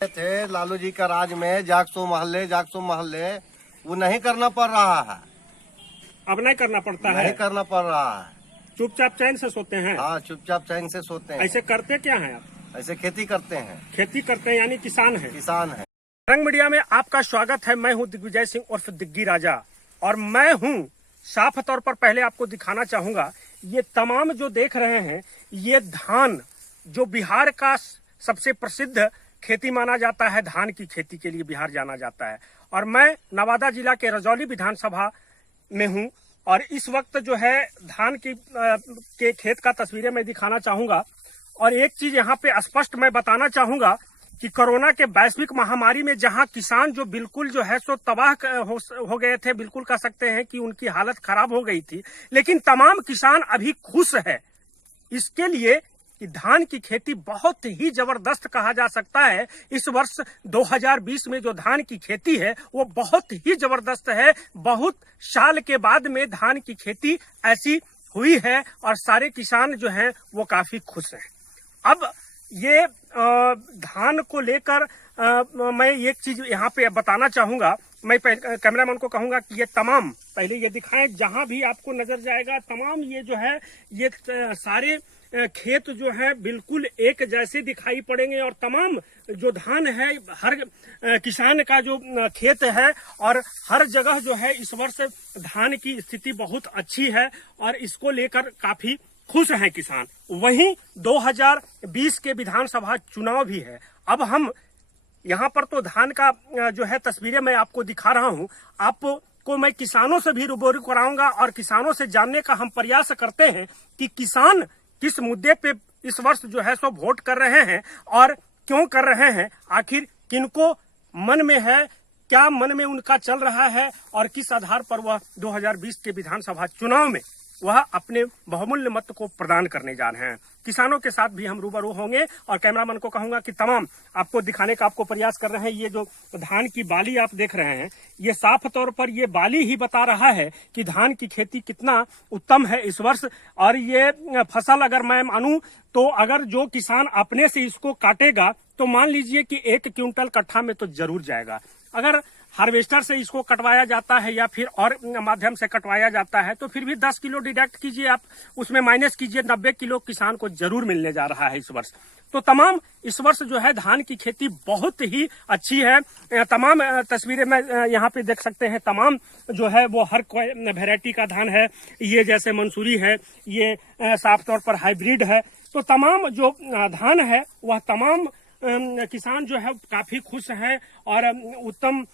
थे लालू जी का राज में जागसू मोहल्ले वो नहीं करना पड़ रहा है। अब नहीं करना पड़ता है, नहीं करना पड़ रहा है। चुपचाप चैन से सोते हैं। हाँ, चुपचाप चैन से सोते हैं। ऐसे करते क्या हैं आप? ऐसे खेती करते हैं। खेती करते हैं यानी किसान हैं। किसान है। रंग मीडिया में आपका स्वागत है। मैं हूं दिग्विजय सिंह उर्फ दिग्गी राजा और मैं हूं साफ तौर पर पहले आपको दिखाना चाहूंगा, ये तमाम जो देख रहे हैं ये धान जो बिहार का सबसे प्रसिद्ध खेती माना जाता है, धान की खेती के लिए बिहार जाना जाता है। और मैं नवादा जिला के रजौली विधानसभा में हूं और इस वक्त जो है धान के खेत का तस्वीरें मैं दिखाना चाहूंगा। और एक चीज यहाँ पे स्पष्ट मैं बताना चाहूंगा कि कोरोना के वैश्विक महामारी में जहां किसान जो बिल्कुल जो है सो तबाह हो गए थे, बिल्कुल कह सकते हैं कि उनकी हालत खराब हो गई थी, लेकिन तमाम किसान अभी खुश है इसके लिए कि धान की खेती बहुत ही जबरदस्त कहा जा सकता है। इस वर्ष 2020 में जो धान की खेती है वो बहुत ही जबरदस्त है। बहुत साल के बाद में धान की खेती ऐसी हुई है और सारे किसान जो हैं वो काफी खुश हैं। अब ये धान को लेकर मैं एक चीज यहाँ पे बताना चाहूंगा। मैं कैमरामैन को कहूंगा कि ये तमाम पहले ये दिखाएं, जहां भी आपको नजर जाएगा तमाम ये जो है ये सारे खेत जो है बिल्कुल एक जैसे दिखाई पड़ेंगे और तमाम जो धान है हर किसान का जो खेत है और हर जगह जो है इस वर्ष धान की स्थिति बहुत अच्छी है और इसको लेकर काफी खुश हैं किसान। वहीं 2020 के विधानसभा चुनाव भी है। अब हम यहाँ पर तो धान का जो है तस्वीरें मैं आपको दिखा रहा हूँ, आपको मैं किसानों से भी रूबरू कराऊंगा और किसानों से जानने का हम प्रयास करते हैं कि किसान किस मुद्दे पे इस वर्ष जो है सो वोट कर रहे हैं और क्यों कर रहे हैं, आखिर किनको मन में है, क्या मन में उनका चल रहा है और किस आधार पर वह 2020 के विधानसभा चुनाव में वह अपने बहुमूल्य मत को प्रदान करने जा रहे हैं। किसानों के साथ भी हम रूबरू होंगे और कैमरामैन को कहूंगा कि तमाम आपको दिखाने का आपको प्रयास कर रहे हैं। ये जो धान की बाली आप देख रहे हैं ये साफ तौर पर ये बाली ही बता रहा है कि धान की खेती कितना उत्तम है इस वर्ष। और ये फसल अगर मैं मानूं तो अगर जो किसान अपने से इसको काटेगा तो मान लीजिए कि 1 क्विंटल कट्ठा में तो जरूर जाएगा। अगर हार्वेस्टर से इसको कटवाया जाता है या फिर और माध्यम से कटवाया जाता है तो फिर भी 10 किलो डिडक्ट कीजिए, आप उसमें माइनस कीजिए, 90 किलो किसान को जरूर मिलने जा रहा है इस वर्ष। तो तमाम इस वर्ष जो है धान की खेती बहुत ही अच्छी है। तमाम तस्वीरें में यहाँ पे देख सकते हैं, तमाम जो है वो हर कोई वैरायटी का धान है। ये जैसे मंसूरी है, ये साफ तौर पर हाइब्रिड है। तो तमाम जो धान है वह तमाम किसान जो है काफी खुश है और उत्तम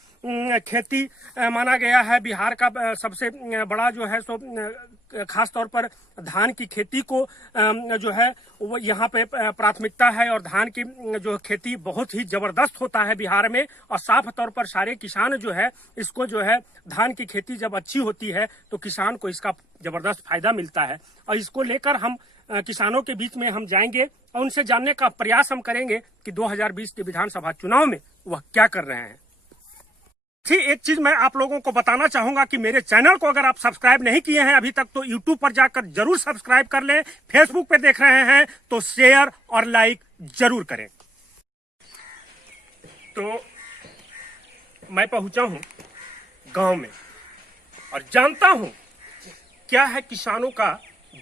खेती माना गया है। बिहार का सबसे बड़ा जो है सो खास तौर पर धान की खेती को जो है वो यहाँ पे प्राथमिकता है और धान की जो खेती बहुत ही जबरदस्त होता है बिहार में। और साफ तौर पर सारे किसान जो है इसको जो है धान की खेती जब अच्छी होती है तो किसान को इसका जबरदस्त फायदा मिलता है। और इसको लेकर हम किसानों के बीच में हम जाएंगे और उनसे जानने का प्रयास हम करेंगे कि 2020 के विधानसभा चुनाव में वह क्या कर रहे हैं। एक चीज मैं आप लोगों को बताना चाहूंगा कि मेरे चैनल को अगर आप सब्सक्राइब नहीं किए हैं अभी तक तो यूट्यूब पर जाकर जरूर सब्सक्राइब कर लें। फेसबुक पे देख रहे हैं तो शेयर और लाइक जरूर करें। तो मैं पहुंचा हूं गांव में और जानता हूं क्या है किसानों का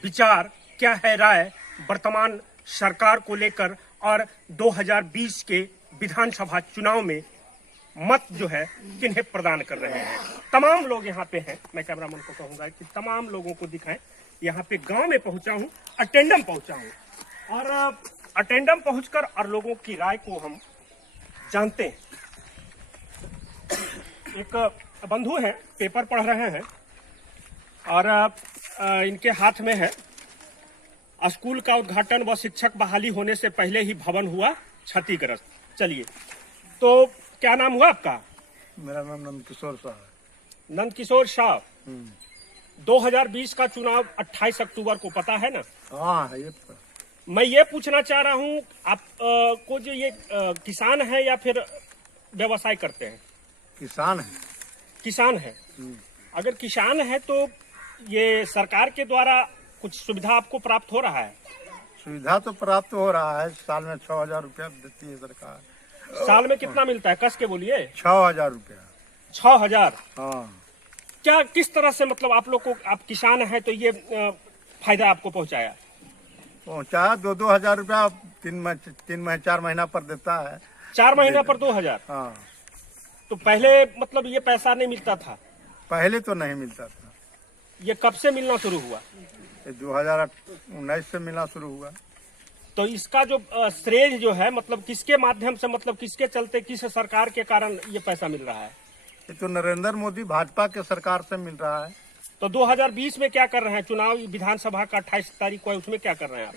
विचार, क्या है राय वर्तमान सरकार को लेकर और 2020 के विधानसभा चुनाव में मत जो है किन्हें प्रदान कर रहे हैं। तमाम लोग यहाँ पे हैं। मैं कैमरामैन को कहूंगा कि तमाम लोगों को दिखाएं। यहाँ पे गांव में पहुंचा हूँ, अटेंडम पहुंचा हूँ और अटेंडम पहुंचकर और लोगों की राय को हम जानते हैं। एक बंधु हैं, पेपर पढ़ रहे हैं और इनके हाथ में है स्कूल का उद्घाटन व शिक्षक बहाली होने से पहले ही भवन हुआ क्षतिग्रस्त। चलिए, तो क्या नाम हुआ आपका? मेरा नाम नंदकिशोर शाह है। नंदकिशोर शाह, 2020 का चुनाव 28 अक्टूबर को पता है ना? हाँ है। ये मैं ये पूछना चाह रहा हूँ आप को जो ये किसान है या फिर व्यवसाय करते हैं? किसान है। किसान है। अगर किसान है तो ये सरकार के द्वारा कुछ सुविधा आपको प्राप्त हो रहा है? सुविधा तो प्राप्त हो रहा है, साल में 6,000 रुपया देती है सरकार साल में कितना मिलता है, कस के बोलिए? 6,000 रुपया। 6,000। हाँ, क्या किस तरह से मतलब आप लोग को, आप किसान हैं तो ये फायदा आपको पहुंचाया? पहुँचा 2-2 हजार रुपया 4 महीना पर देता है। 4 महीना पर 2,000। हाँ, तो पहले मतलब ये पैसा नहीं मिलता था? पहले तो नहीं मिलता था, ये कब से मिलना शुरू हुआ? ये 2019 से मिलना शुरू हुआ। तो इसका जो श्रेय जो है मतलब किसके माध्यम से, मतलब किसके चलते, किस सरकार के कारण ये पैसा मिल रहा है? ये तो नरेंद्र मोदी भाजपा के सरकार से मिल रहा है। तो 2020 में क्या कर रहे हैं? चुनाव विधानसभा का 28 तारीख को है, उसमें क्या कर रहे हैं आप?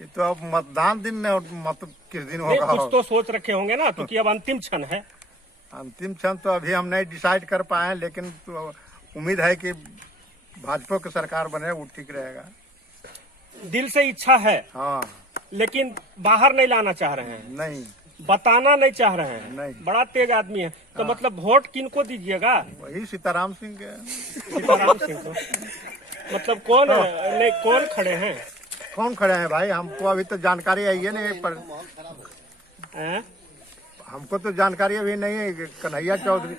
ये तो अब मतदान दिन ने मत किस दिन नहीं, होगा। कुछ तो सोच रखे होंगे ना, क्योंकि अब अंतिम क्षण है। अंतिम क्षण तो अभी हम नहीं डिसाइड कर पाए हैं, लेकिन तो उम्मीद है कि भाजपा की सरकार बने, वो ठीक रहेगा। दिल से इच्छा है, हाँ, लेकिन बाहर नहीं लाना चाह रहे हैं, नहीं बताना नहीं चाह रहे हैं। नहीं। बड़ा तेज आदमी है। तो मतलब वोट किनको दीजिएगा? वही सीताराम सिंह के। सीताराम सिंह को। मतलब कौन नहीं, कौन खड़े हैं? कौन खड़े हैं भाई, हमको अभी तो जानकारी आई है नहीं, पर हैं? हमको तो जानकारी अभी नहीं है। कन्हैया चौधरी,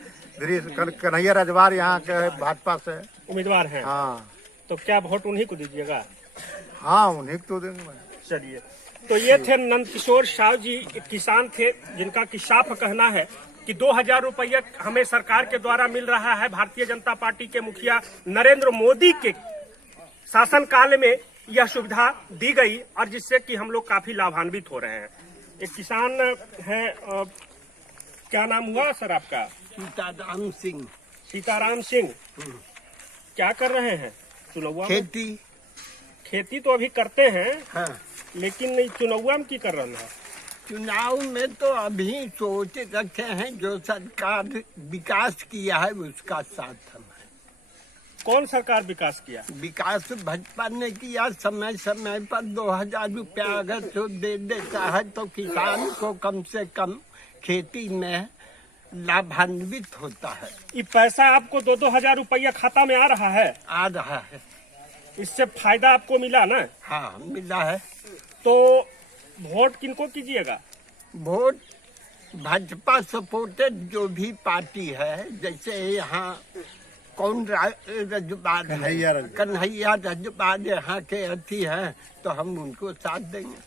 कन्हैया रजवार यहाँ के भाजपा से उम्मीदवार हैं। हाँ, तो क्या वोट उन्हीं को दीजिएगा? हाँ, उन्हीं को तो देंगे। चलिए, तो ये थे नंदकिशोर साव जी, किसान थे, जिनका कि साफ कहना है कि 2,000 रुपया हमें सरकार के द्वारा मिल रहा है। भारतीय जनता पार्टी के मुखिया नरेंद्र मोदी के शासनकाल में यह सुविधा दी गई, और जिससे कि हम लोग काफी लाभान्वित हो रहे हैं। एक किसान है, क्या नाम हुआ सर आपका? सीताराम सिंह। सीताराम सिंह। क्या कर रहे हैं? चुनौआ में? खेती तो अभी करते हैं, हाँ, लेकिन चुनौआ में की कर रहे हैं? चुनाव में तो अभी सोच रखे हैं, जो सरकार विकास किया है उसका साथ हम है। कौन सरकार विकास किया? विकास भाजपा ने किया। समय समय पर 2,000 रुपया अगर जो दे देता है तो किसान को कम से कम खेती में लाभान्वित होता है। ये पैसा आपको 2-2 हजार रुपया खाता में आ रहा है? आ रहा है। इससे फायदा आपको मिला ना? हाँ, मिला है। तो वोट किनको कीजिएगा? वोट भाजपा सपोर्टेड जो भी पार्टी है, जैसे यहाँ कौन रजबाद है, कन्हैया रजबाद यहाँ के अथी हैं, तो हम उनको साथ देंगे।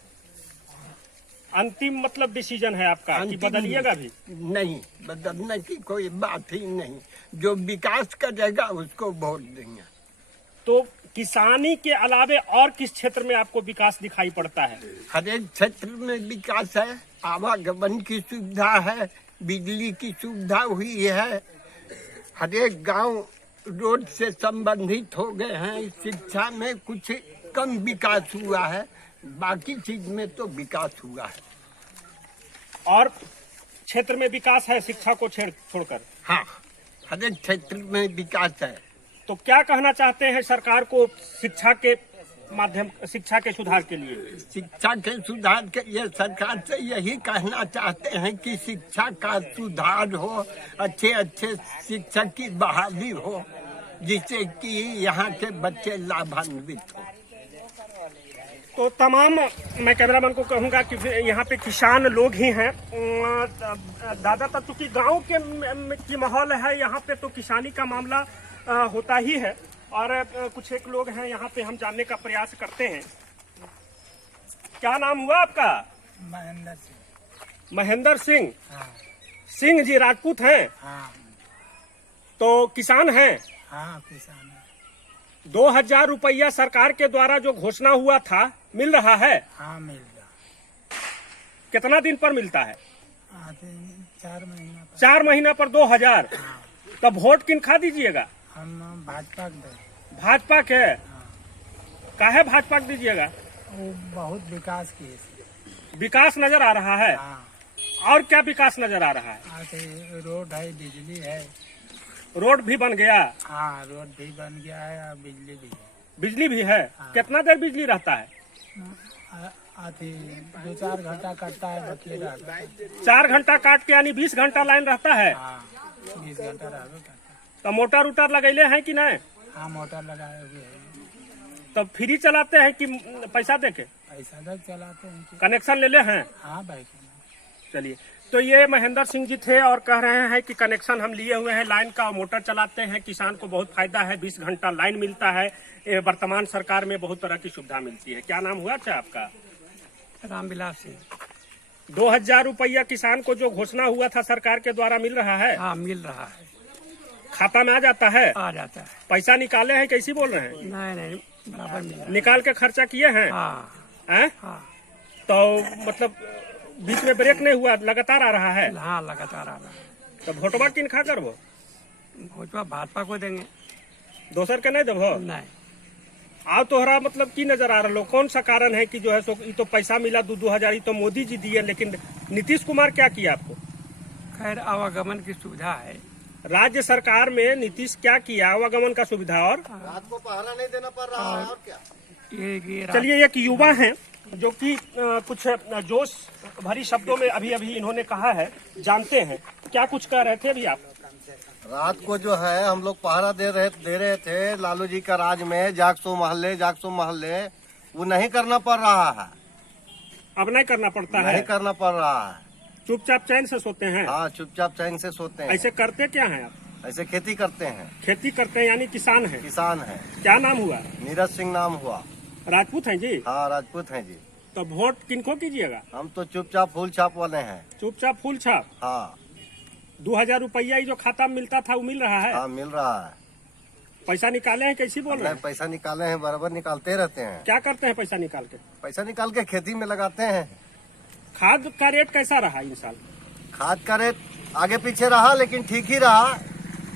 अंतिम मतलब डिसीजन है आपका कि बदलिएगा भी? नहीं, बदलने की कोई बात ही नहीं। जो विकास करेगा उसको वोट देंगे। तो किसानी के अलावे और किस क्षेत्र में आपको विकास दिखाई पड़ता है? हर एक क्षेत्र में विकास है। आवागमन की सुविधा है, बिजली की सुविधा हुई है, हर एक गांव रोड से संबंधित हो गए हैं। शिक्षा में कुछ कम विकास हुआ है, बाकी चीज में तो विकास हुआ है। और क्षेत्र में विकास है शिक्षा को छोड़कर? हाँ, हर एक क्षेत्र में विकास है। तो क्या कहना चाहते हैं सरकार को शिक्षा के माध्यम, शिक्षा के सुधार के लिए? शिक्षा के सुधार के लिए सरकार से यही कहना चाहते हैं कि शिक्षा का सुधार हो, अच्छे अच्छे शिक्षक की बहाली हो, जिससे कि यहाँ के बच्चे लाभान्वित हो। तो तमाम मैं कैमरामैन को कहूंगा कि यहाँ पे किसान लोग ही हैं। ज्यादातर चूंकि गांव के की माहौल है यहाँ पे, तो किसानी का मामला होता ही है। और कुछ एक लोग हैं यहाँ पे, हम जानने का प्रयास करते हैं। क्या नाम हुआ आपका? महेंद्र सिंह। महेंद्र सिंह। हाँ, सिंह जी राजपूत हैं? हाँ, तो किसान हैं? हाँ, किसान है। 2,000 रुपया सरकार के द्वारा जो घोषणा हुआ था, मिल रहा है? हाँ, मिल रहा। कितना दिन पर मिलता है? आते 4 महीना पर। 4 महीना पर 2,000। हाँ, तब वोट किन खा दीजिएगा? हम भाजपा के। भाजपा के? काहे भाजपा के दीजिएगा? वो बहुत विकास किए। विकास नजर आ रहा है? हाँ, और क्या विकास नजर आ रहा है? आते रोड है, बिजली है। रोड भी बन गया? हाँ, रोड भी बन गया है और बिजली भी है। बिजली भी है? कितना देर बिजली रहता है? आती 2-4 घंटा कटता है, बतिए रहता है। 4 घंटा काट के यानी 20 घंटा लाइन रहता है? हाँ, 20 घंटा रहता है। तो मोटर उटर लगैले हैं कि नहीं? हाँ, मोटर लगाए हुए है। तब फ्री चलाते हैं कि पैसा दे के? पैसा दे चलाते हैं कि। कनेक्शन ले ले हैं? हाँ भाई, चलिए, तो ये महेंद्र सिंह जी थे और कह रहे हैं कि कनेक्शन हम लिए हुए हैं लाइन का, मोटर चलाते हैं, किसान को बहुत फायदा है, 20 घंटा लाइन मिलता है। वर्तमान सरकार में बहुत तरह की सुविधा मिलती है। क्या नाम हुआ अच्छा आपका? रामविलास सिंह। 2000 रुपया किसान को जो घोषणा हुआ था सरकार के द्वारा मिल रहा है? हाँ, मिल रहा है, खाता में आ जाता है? आ जाता है। पैसा निकाले हैं कैसी बोल रहे हैं? नहीं, बराबर मिल रहा निकाल के खर्चा किए हैं? है। हाँ हैं? हाँ तो मतलब बीच में ब्रेक नहीं हुआ, लगातार आ रहा है? हाँ, लगातार आ रहा है। तो वोटवा किन खा कर वो भोजपा भाजपा को देंगे। दोसर के नहीं देबो? नहीं, आओ तोहरा मतलब की नजर आ रहा, कौन सा कारण है कि जो है सो ये तो पैसा मिला 2-2000 ये तो मोदी जी दिए, लेकिन नीतीश कुमार क्या किया आपको? खैर आवागमन की सुविधा है। राज्य सरकार में नीतीश क्या किया? आवागमन का सुविधा और रात को पहरा नहीं देना पड़ रहा है और क्या। ये चलिए, एक युवा हैं जो कि कुछ जोश भरी शब्दों में अभी अभी इन्होंने कहा है, जानते हैं क्या कुछ कह रहे थे अभी आप? रात को जो है हम लोग पहरा दे रहे थे लालू जी का राज में, जागसो महल्ले, वो नहीं करना पड़ रहा है। अब नहीं करना पड़ता है? नहीं करना पड़ रहा है। चुपचाप चैन से सोते हैं? हाँ, चुपचाप चैन से सोते हैं। ऐसे करते क्या हैं आप? ऐसे खेती करते हैं। खेती करते हैं यानी किसान हैं? किसान है। क्या नाम हुआ? नीरज सिंह नाम हुआ। राजपूत हैं जी? हाँ, राजपूत हैं जी। तो वोट किनको कीजिएगा? हम तो चुपचाप फूल छाप वाले हैं। चुपचाप फूल छाप? हाँ 2000 रुपया जो खाता में मिलता था वो मिल रहा है? हाँ, मिल रहा है। पैसा निकाले हैं कैसी बोल रहे नहीं, हैं? पैसा निकाले हैं, बराबर निकालते रहते हैं। क्या करते हैं पैसा निकाल के? पैसा निकाल के खेती में लगाते हैं। खाद का रेट कैसा रहा इन साल? खाद का रेट आगे पीछे रहा, लेकिन ठीक ही रहा।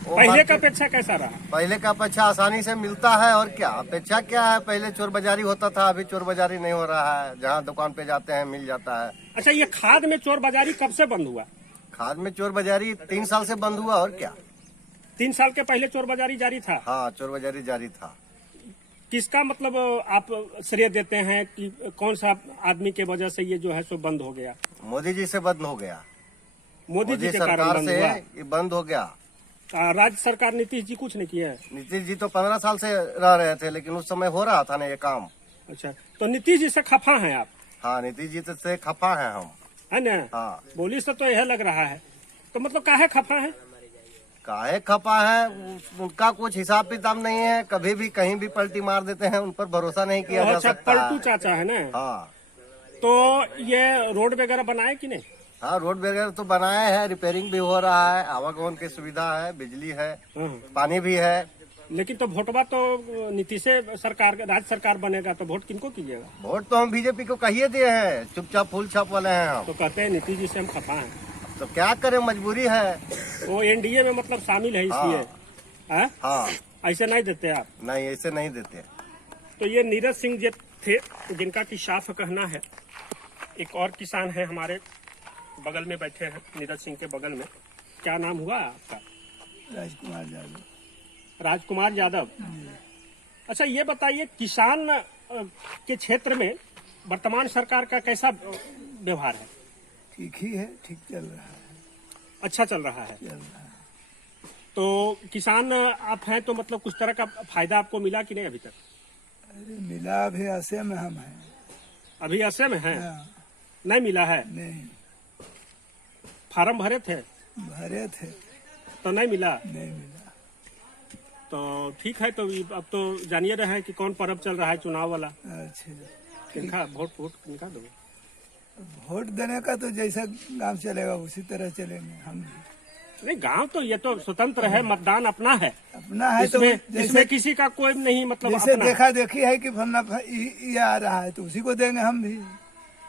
वो पहले बात- का अपेक्षा कैसा रहा? पहले का अपेक्षा आसानी से मिलता है और क्या अपेक्षा क्या है। पहले चोर बाजारी होता था, अभी चोर बाजारी नहीं हो रहा है। जहाँ दुकान पे जाते हैं मिल जाता है। अच्छा, ये खाद में चोर बाजारी कब से बंद हुआ? खाद में चोर बाजारी 3 साल से बंद हुआ और क्या। 3 साल के पहले चोर बाजारी जारी था? हाँ, चोर बाजारी जारी था। किसका मतलब आप श्रेय देते हैं कि कौन सा आदमी के वजह से ये जो है सो बंद हो गया? मोदी जी से बंद हो गया। मोदी जी के कारण सरकार बंद से हुआ? ये बंद हो गया। राज्य सरकार नीतीश जी कुछ नहीं किए? नीतीश जी तो 15 साल से रह रहे थे, लेकिन उस समय हो रहा था ना ये काम। अच्छा, तो नीतीश जी से खफा हैं आप? हाँ, नीतीश जी से खफा है हम। है ना? हाँ। बोली से तो यह लग रहा है। तो मतलब काहे खफा है? काहे खपा है, उनका कुछ हिसाब किताब नहीं है। कभी भी कहीं भी पलटी मार देते हैं, उन पर भरोसा नहीं किया जा अच्छा, सकता पलटू है। चाचा है ना? हाँ तो ये रोड वगैरह बनाए कि नहीं? हाँ, रोड वगैरह तो बनाए हैं, रिपेयरिंग भी हो रहा है, आवागमन की सुविधा है, बिजली है, हाँ। पानी भी है। लेकिन तो वोटवा तो नीतीश सरकार, राज्य सरकार बनेगा तो वोट किनको कीजिएगा? वोट तो हम बीजेपी को कहिए दिए हैं। चुपचाप फूल छाप वाले हैं हम। तो कहते हैं नीतीश जी से हम खफा हैं। तो क्या करें, मजबूरी है। वो एनडीए में मतलब शामिल है इसलिए? हैं? हाँ, ऐसे नहीं देते आप? नहीं ऐसे नहीं देते। तो ये नीरज सिंह जी थे जिनका कि साफ कहना है। एक और किसान है हमारे बगल में बैठे हैं, नीरज सिंह के बगल में। क्या नाम हुआ आपका? राजकुमार यादव। राजकुमार यादव। अच्छा, ये बताइए किसान के क्षेत्र में वर्तमान सरकार का कैसा व्यवहार है? ठीक ही है, ठीक चल रहा है, अच्छा चल रहा है। चल रहा है। तो किसान आप हैं तो मतलब कुछ तरह का फायदा आपको मिला कि नहीं अभी तक? अरे मिला, अभी ऐसे में हम हैं। अभी ऐसे में है? हाँ, नहीं मिला है? नहीं, फार्म भरे थे भरे थे, तो नहीं मिला? नहीं मिला। तो ठीक है, तो अब तो जानिए रहे हैं कि कौन पर्व चल रहा है, चुनाव वाला। अच्छा, किनका वोट किनका दोगे? वोट देने का तो जैसा काम चलेगा उसी तरह चलेंगे हम भी। नहीं, गांव तो ये तो स्वतंत्र है, मतदान अपना है। अपना है तो इसमें किसी का कोई नहीं मतलब जैसे अपना है। देखा देखी है कि फलना ये आ रहा है तो उसी को देंगे हम भी।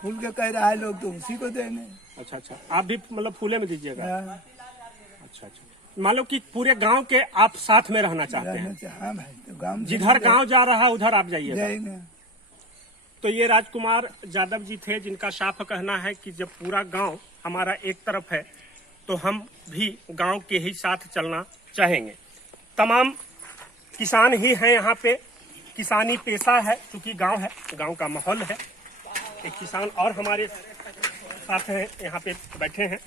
फूल के कह रहा है लोग तो उसी को देंगे। अच्छा अच्छा, आप भी मतलब फूले में दीजिएगा? हाँ, अच्छा अच्छा, मान लो कि पूरे गांव के आप साथ में रहना चाहते रहना हैं, चाह- हाँ भाई, तो गाँव जिधर गांव जा रहा उधर आप जाइएगा। जाएंगे। तो ये राजकुमार यादव जी थे जिनका साफ कहना है कि जब पूरा गांव हमारा एक तरफ है तो हम भी गांव के ही साथ चलना चाहेंगे। तमाम किसान ही हैं यहाँ पे, किसानी पेशा है, क्योंकि गांव है, गांव का माहौल है। एक किसान और हमारे साथ हैं, यहाँ पे बैठे हैं,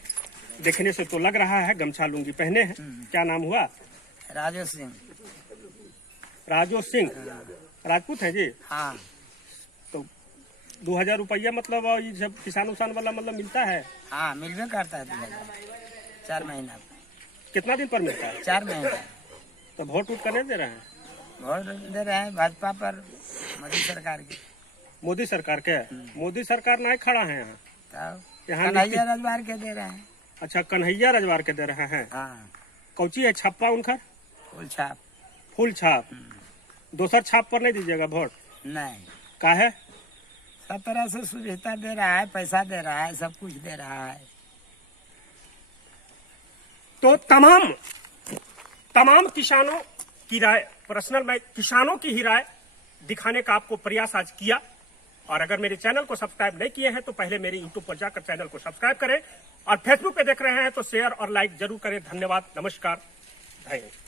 देखने से तो लग रहा है गमछा लुंगी पहने हैं। क्या नाम हुआ? राजू सिंह। राजू सिंह। राजपूत है जी? हाँ। तो 2000 रुपया मतलब ये सब किसान उसान वाला मतलब मिलता है? हाँ मिलवे करता है 2000 4 महीना पर। कितना दिन पर मिलता है? 4 महीना। तो वोट उठ करने दे रहे हैं? वोट दे रहे हैं भाजपा पर, मोदी सरकार की। मोदी सरकार के? मोदी सरकार नहीं खड़ा है यहाँ? तब यहाँ कन्हैया रजवार के दे रहे हैं। अच्छा, कन्हैया रजवार के दे रहे हैं। हाँ कौची है छप्पा उनका? फुल छाप। फुल छाप। दोसर छाप पर नहीं दीजिएगा वोट? नहीं, काहे? सब तरह से सुविधा दे रहा है, पैसा दे रहा है, सब कुछ दे रहा है। तो तमाम किसानों की राय, पर्सनल मैं किसानों की ही राय दिखाने का आपको प्रयास आज किया। और अगर मेरे चैनल को सब्सक्राइब नहीं किए हैं तो पहले मेरे यूट्यूब पर जाकर चैनल को सब्सक्राइब करें, और फेसबुक पे देख रहे हैं तो शेयर और लाइक जरूर करें। धन्यवाद, नमस्कार, धन्यवाद।